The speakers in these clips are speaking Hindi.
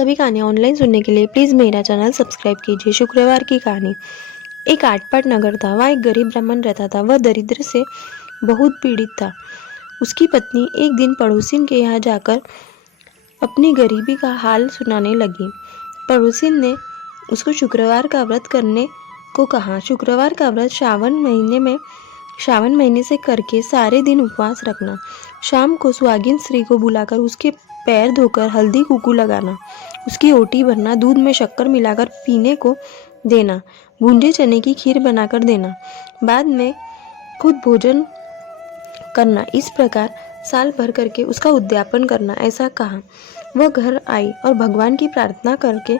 सभी कहानियाँ ऑनलाइन सुनने के लिए प्लीज़ मेरा चैनल सब्सक्राइब कीजिए। शुक्रवार की कहानी। एक आटपाट नगर था। वहाँ एक गरीब ब्राह्मण रहता था। वह दरिद्र से बहुत पीड़ित था। उसकी पत्नी एक दिन पड़ोसिन के यहाँ जाकर अपनी गरीबी का हाल सुनाने लगी। पड़ोसिन ने उसको शुक्रवार का व्रत करने को कहा। शुक्रवार का व्रत श्रावण महीने से करके सारे दिन उपवास रखना। शाम को सुहागिन स्त्री को बुलाकर उसके पैर धोकर हल्दी कुकू लगाना, उसकी ओटी भरना, दूध में शक्कर मिलाकर पीने को देना, भूंजे चने की खीर बनाकर देना, बाद में खुद भोजन करना। इस प्रकार साल भर करके उसका उद्यापन करना, ऐसा कहा। वह घर आई और भगवान की प्रार्थना करके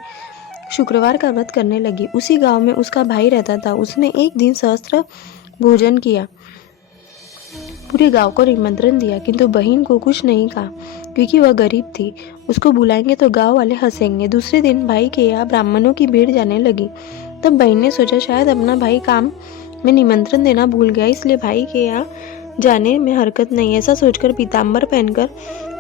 शुक्रवार का व्रत करने लगी। उसी गांव में उसका भाई रहता था। उसने एक दिन सहस्त्र भोजन किया, पूरे गांव को निमंत्रण दिया, किंतु बहन को कुछ नहीं कहा क्योंकि वह गरीब थी। उसको बुलाएंगे तो गांव वाले हंसेंगे। दूसरे दिन भाई के यहाँ ब्राह्मणों की भीड़ जाने लगी। तब बहन ने सोचा शायद अपना भाई काम में निमंत्रण देना भूल गया, इसलिए भाई के यहाँ जाने में हरकत नहीं। ऐसा सोचकर पीताम्बर पहनकर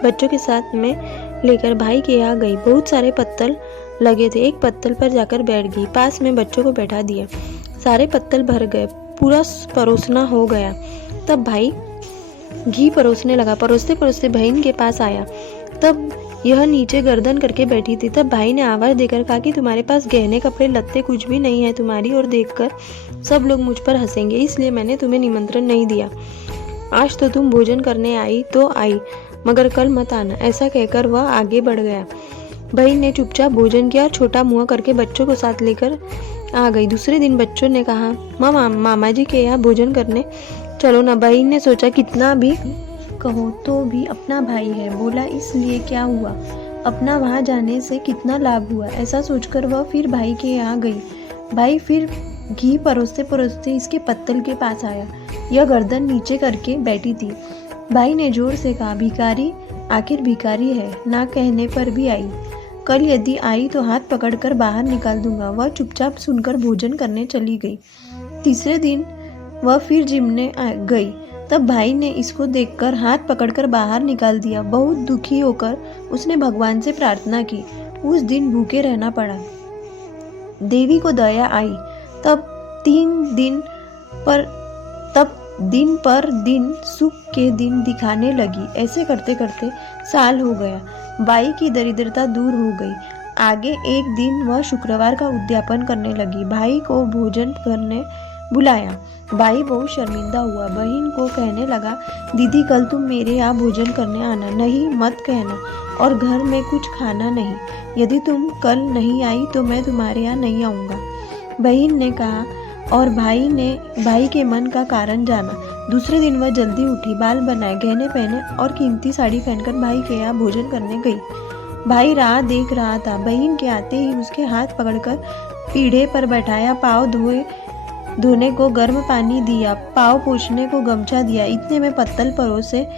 बच्चों के साथ में लेकर भाई के यहाँ गई। बहुत सारे पत्तल लगे थे। एक पत्तल पर जाकर बैठ गई। पास में बच्चों को बैठा दिया। सारे पत्तल भर गए, पूरा परोसना हो गया। तब भाई घी परोसने लगा। परोसते परोसते बहन के पास आया। तब यह नीचे गर्दन करके बैठी थी। तब भाई ने आवाज देकर कहा कि तुम्हारे पास गहने कपड़े लत्ते कुछ भी नहीं है। तुम्हारी ओर देखकर सब लोग मुझ पर हंसेंगे, इसलिए मैंने तुम्हें निमंत्रण नहीं दिया। आज तो तुम भोजन करने आई तो आई, मगर कल मत आना। ऐसा कहकर वह आगे बढ़ गया। बहन ने चुपचाप भोजन किया और छोटा मुंह करके बच्चों को साथ लेकर आ गई। दूसरे दिन बच्चों ने कहा मामा जी के यहाँ भोजन करने चलो ना। बहन ने सोचा कितना भी कहो तो भी अपना भाई है, बोला इसलिए क्या हुआ, अपना वहां जाने से कितना लाभ हुआ। ऐसा सोचकर वह फिर भाई के यहाँ गई। भाई फिर घी परोसते परोसते इसके पत्तल के पास आया। यह गर्दन नीचे करके बैठी थी। भाई ने जोर से कहा भिखारी आखिर भिखारी है, ना कहने पर भी आई। कल यदि आई तो हाथ पकड़कर बाहर निकाल दूंगा। वह चुपचाप सुनकर भोजन करने चली गई। तीसरे दिन वह फिर जिमने गई। तब भाई ने इसको देखकर हाथ पकड़कर बाहर निकाल दिया। बहुत दुखी होकर उसने भगवान से प्रार्थना की। उस दिन भूखे रहना पड़ा। देवी को दया आई। तब दिन पर दिन सुख के दिन दिखाने लगी। ऐसे करते करते साल हो गया। बाई की दरिद्रता दूर हो गई। आगे एक दिन वह शुक्रवार का उद्यापन करने लगी। भाई को भोजन करने बुलाया। भाई बहुत शर्मिंदा हुआ। बहन को कहने लगा दीदी कल तुम मेरे यहाँ भोजन करने आना। नहीं मत कहना, और घर में कुछ खाना नहीं। यदि तुम कल नहीं आई तो मैं तुम्हारे यहाँ नहीं आऊँगा। बहन ने कहा और भाई के मन का कारण जाना। दूसरे दिन वह जल्दी उठी, बाल बनाए, गहने पहने और कीमती साड़ी पहनकर भाई के यहाँ भोजन करने गई। भाई राह देख रहा था। बहन के आते ही उसके हाथ पकड़कर पीढ़े पर बैठाया, पाँव धोने को गर्म पानी दिया, पाँव पोंछने को गमछा दिया। इतने में पत्तल परोसे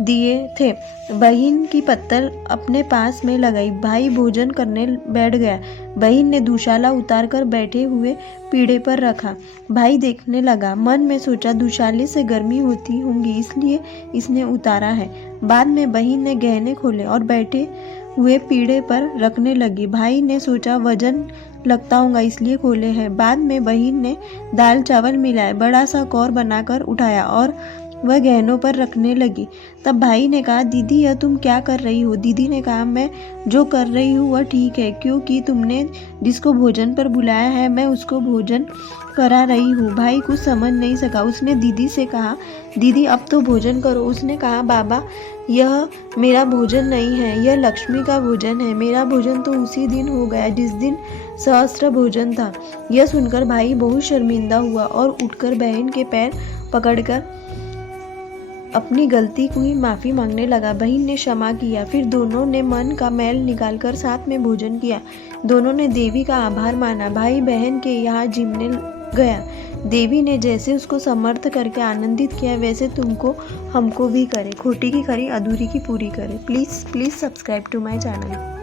दिए थे। बहन की पत्तल अपने पास में लगाई। भाई भोजन करने बैठ गया। बहन ने दुशाला उतारकर बैठे हुए पीढ़े पर रखा। भाई देखने लगा। मन में सोचा दुशाले से गर्मी होती होंगी, इसलिए इसने उतारा है। बाद में बहन ने गहने खोले और बैठे हुए पीढ़े पर रखने लगी। भाई ने सोचा वजन लगता होगा, इसलिए खोले हैं। बाद में बहन ने दाल चावल मिलाए, बड़ा सा कौर बनाकर उठाया और वह गहनों पर रखने लगी। तब भाई ने कहा दीदी यह तुम क्या कर रही हो। दीदी ने कहा मैं जो कर रही हूँ वह ठीक है, क्योंकि तुमने जिसको भोजन पर बुलाया है मैं उसको भोजन करा रही हूँ। भाई कुछ समझ नहीं सका। उसने दीदी से कहा दीदी अब तो भोजन करो। उसने कहा बाबा यह मेरा भोजन नहीं है, यह लक्ष्मी का भोजन है। मेरा भोजन तो उसी दिन हो गया जिस दिन सहस्त्र भोजन था। यह सुनकर भाई बहुत शर्मिंदा हुआ और उठकर बहन के पैर पकड़कर अपनी गलती को ही माफ़ी मांगने लगा। बहन ने क्षमा किया। फिर दोनों ने मन का मैल निकालकर साथ में भोजन किया। दोनों ने देवी का आभार माना। भाई बहन के यहाँ जिमने गया। देवी ने जैसे उसको समर्थ करके आनंदित किया, वैसे तुमको हमको भी करे। खोटी की खरी अधूरी की पूरी करे। Please subscribe to my channel.